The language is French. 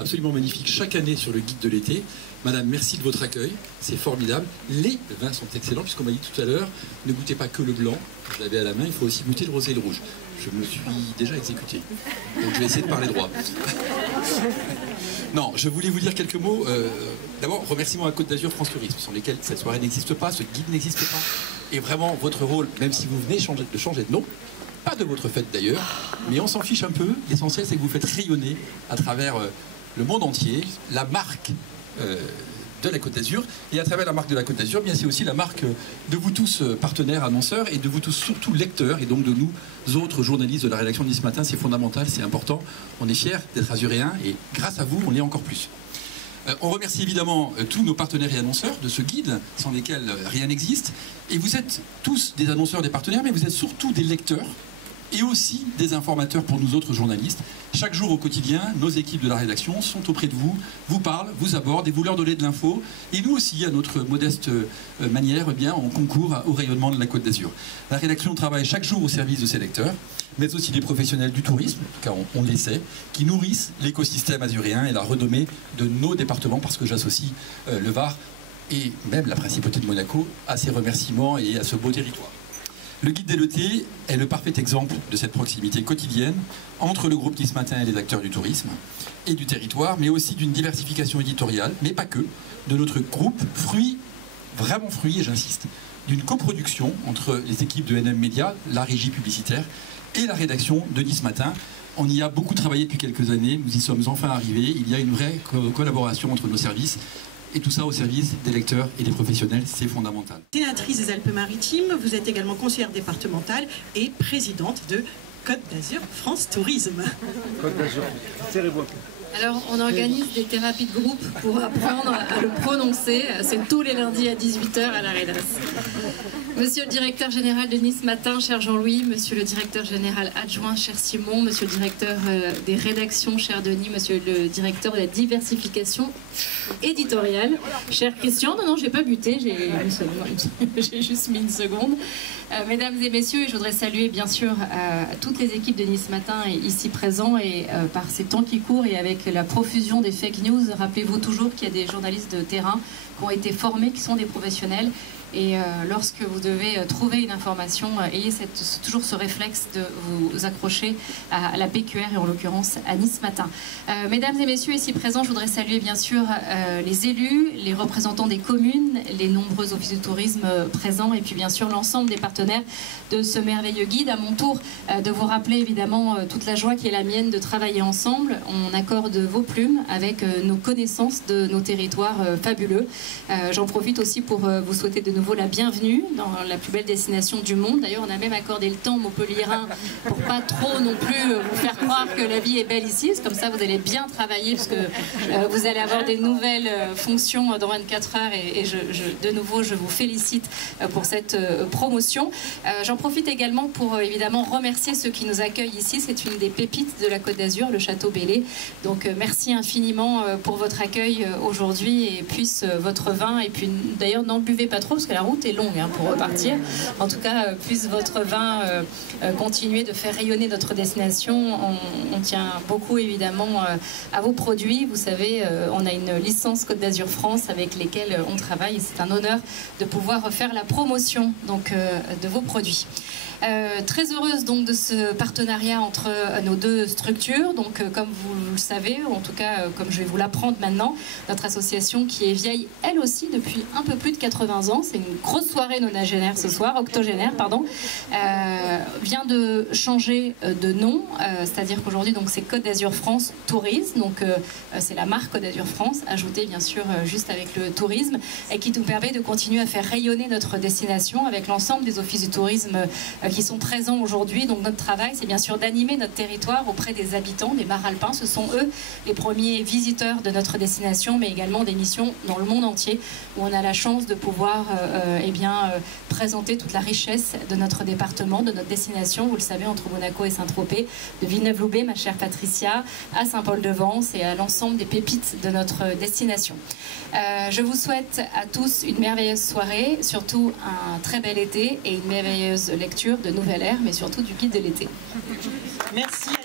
absolument magnifique chaque année sur le guide de l'été. Madame, merci de votre accueil, c'est formidable. Les vins sont excellents, puisqu'on m'a dit tout à l'heure, ne goûtez pas que le blanc, je l'avais à la main, il faut aussi goûter le rosé et le rouge. Je me suis déjà exécuté, donc je vais essayer de parler droit. Non, je voulais vous dire quelques mots. D'abord, remerciements à Côte d'Azur France Tourisme, sans lesquels cette soirée n'existe pas, ce guide n'existe pas. Et vraiment, votre rôle, même si vous venez de changer de nom, pas de votre fête d'ailleurs, mais on s'en fiche un peu. L'essentiel, c'est que vous faites rayonner à travers le monde entier la marque de la Côte d'Azur. Et à travers la marque de la Côte d'Azur, bien c'est aussi la marque de vous tous partenaires, annonceurs, et de vous tous surtout lecteurs, et donc de nous autres journalistes de la rédaction de Nice Matin. C'est fondamental, c'est important. On est fiers d'être azuréens, et grâce à vous, on l'est encore plus. On remercie évidemment tous nos partenaires et annonceurs de ce guide, sans lesquels rien n'existe. Et vous êtes tous des annonceurs, des partenaires, mais vous êtes surtout des lecteurs et aussi des informateurs pour nous autres journalistes. Chaque jour au quotidien, nos équipes de la rédaction sont auprès de vous, vous parlent, vous abordent et vous leur donnez de l'info. Et nous aussi, à notre modeste manière, eh bien, on concourt au rayonnement de la Côte d'Azur. La rédaction travaille chaque jour au service de ses lecteurs, mais aussi des professionnels du tourisme, car on les sait, qui nourrissent l'écosystème azuréen et la renommée de nos départements, parce que j'associe le Var et même la Principauté de Monaco à ces remerciements et à ce beau territoire. Le guide des l'été est le parfait exemple de cette proximité quotidienne entre le groupe Nice Matin et les acteurs du tourisme et du territoire, mais aussi d'une diversification éditoriale, mais pas que, de notre groupe, vraiment fruit, et j'insiste, d'une coproduction entre les équipes de NM Média, la régie publicitaire, et la rédaction de Nice Matin. On y a beaucoup travaillé depuis quelques années, nous y sommes enfin arrivés, il y a une vraie collaboration entre nos services, et tout ça au service des lecteurs et des professionnels, c'est fondamental. Sénatrice des Alpes-Maritimes, vous êtes également conseillère départementale et présidente de Côte d'Azur France Tourisme. Côte d'Azur, serrez-vous. Alors, on organise des thérapies de groupe pour apprendre à le prononcer. C'est tous les lundis à 18 h à la Rédas. Monsieur le directeur général de Nice Matin, cher Jean-Louis, monsieur le directeur général adjoint, cher Simon, monsieur le directeur des rédactions, cher Denis, monsieur le directeur de la diversification éditoriale, cher Christian. Non, j'ai pas buté, j'ai juste mis une seconde. Mesdames et messieurs, je voudrais saluer bien sûr toutes les équipes de Nice Matin ici présents, et par ces temps qui courent et avec la profusion des fake news, rappelez-vous toujours qu'il y a des journalistes de terrain qui ont été formés, qui sont des professionnels. Et lorsque vous devez trouver une information, ayez toujours ce réflexe de vous accrocher à la PQR et en l'occurrence à Nice Matin. Mesdames et messieurs ici présents, je voudrais saluer bien sûr les élus, les représentants des communes, les nombreux offices de tourisme présents et puis bien sûr l'ensemble des partenaires de ce merveilleux guide. À mon tour de vous rappeler évidemment toute la joie qui est la mienne de travailler ensemble. On accorde vos plumes avec nos connaissances de nos territoires fabuleux. J'en profite aussi pour vous souhaiter de nouveau la bienvenue dans la plus belle destination du monde. D'ailleurs, on a même accordé le temps montpelliérain pour pas trop non plus vous faire croire que la vie est belle ici. Comme ça, vous allez bien travailler parce que vous allez avoir des nouvelles fonctions dans 24 heures et de nouveau, je vous félicite pour cette promotion. J'en profite également pour évidemment remercier ceux qui nous accueillent ici. C'est une des pépites de la Côte d'Azur, le Château Bellay. Donc, merci infiniment pour votre accueil aujourd'hui et puisse votre vin, et puis d'ailleurs n'en buvez pas trop parce que la route est longue pour repartir. En tout cas, puisse votre vin continuer de faire rayonner notre destination. On tient beaucoup évidemment à vos produits. Vous savez, on a une licence Côte d'Azur France avec lesquelles on travaille et c'est un honneur de pouvoir faire la promotion donc, de vos produits. Très heureuse donc de ce partenariat entre nos deux structures. Donc comme vous le savez, ou en tout cas comme je vais vous l'apprendre maintenant, notre association qui est vieille elle aussi depuis un peu plus de 80 ans, c'est une grosse soirée nonagénaire ce soir, octogénaire pardon, vient de changer de nom, c'est-à-dire qu'aujourd'hui donc c'est Côte d'Azur France Tourisme, donc c'est la marque Côte d'Azur France, ajoutée bien sûr juste avec le tourisme, et qui nous permet de continuer à faire rayonner notre destination avec l'ensemble des offices du tourisme qui sont présents aujourd'hui. Donc notre travail, c'est bien sûr d'animer notre territoire auprès des habitants, des Mares alpins. Ce sont eux les premiers visiteurs de notre destination, mais également des missions dans le monde entier où on a la chance de pouvoir présenter toute la richesse de notre département, de notre destination. Vous le savez, entre Monaco et Saint-Tropez, de Villeneuve-Loubet, ma chère Patricia, à Saint-Paul-de-Vence et à l'ensemble des pépites de notre destination. Je vous souhaite à tous une merveilleuse soirée, surtout un très bel été et une merveilleuse lecture de Nouvelle Ère, mais surtout du guide de l'été. Merci.